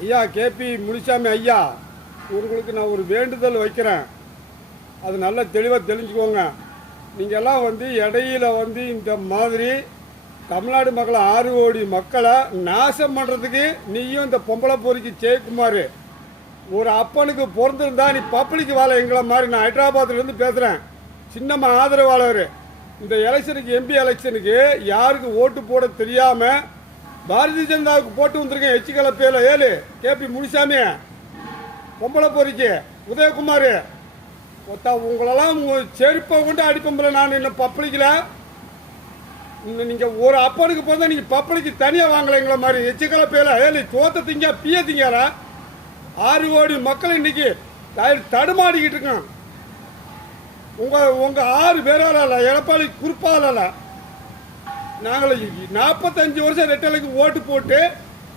ஐயா கேபி முனிசாமி ஐயா, உங்களுக்கு நான் ஒரு வேண்டுதல் வைக்கிறேன். அது நல்லா தெளிவாக தெரிஞ்சுக்கோங்க. நீங்கள்லாம் இடையில இந்த மாதிரி தமிழ்நாடு மக்களை 6 கோடி மக்களை நாசம் பண்ணுறதுக்கு நீயும் இந்த பொம்பளை பொறிக்கு ஜெயக்குமார் ஒரு அப்பனுக்கு பிறந்திருந்தா நீ பப்ளிக் வாழை எங்களை மாதிரி. நான் ஹைதராபாத்லேருந்து பேசுகிறேன், சின்னம்மா ஆதரவாளர். இந்த எலெக்ஷனுக்கு எம்பி எலெக்ஷனுக்கு யாருக்கு ஓட்டு போட தெரியாமல் பாரதிய ஜனதாவுக்கு போட்டு வந்திருக்கேன். எச்சிக்கலப்பேல 7 கேபி முனிசாமி, பொம்பளை பொறிக்கு உதயகுமார். உங்களெல்லாம் செருப்பை கொண்டு அடிப்பம்பில் நான் இன்னும் பப்ளிக்கில். நீங்கள் ஒரு அப்பனுக்கு பிறந்தா நீங்கள் பப்ளிக்கு தனியாக வாங்கலை எங்களை மாதிரி. எச்சிக்கலப்பேல 7 சோத்த திங்க பிய திங்காரா. 6 கோடி மக்கள் இன்னைக்கு தடுமாடிக்கிட்டு இருக்கான். உங்கள் 6 பேரால இல்லை, எடப்பாடி குறிப்பால இல்லை. நாங்கள் 45 வருஷம் ரெட்டலைக்கு ஓட்டு போட்டு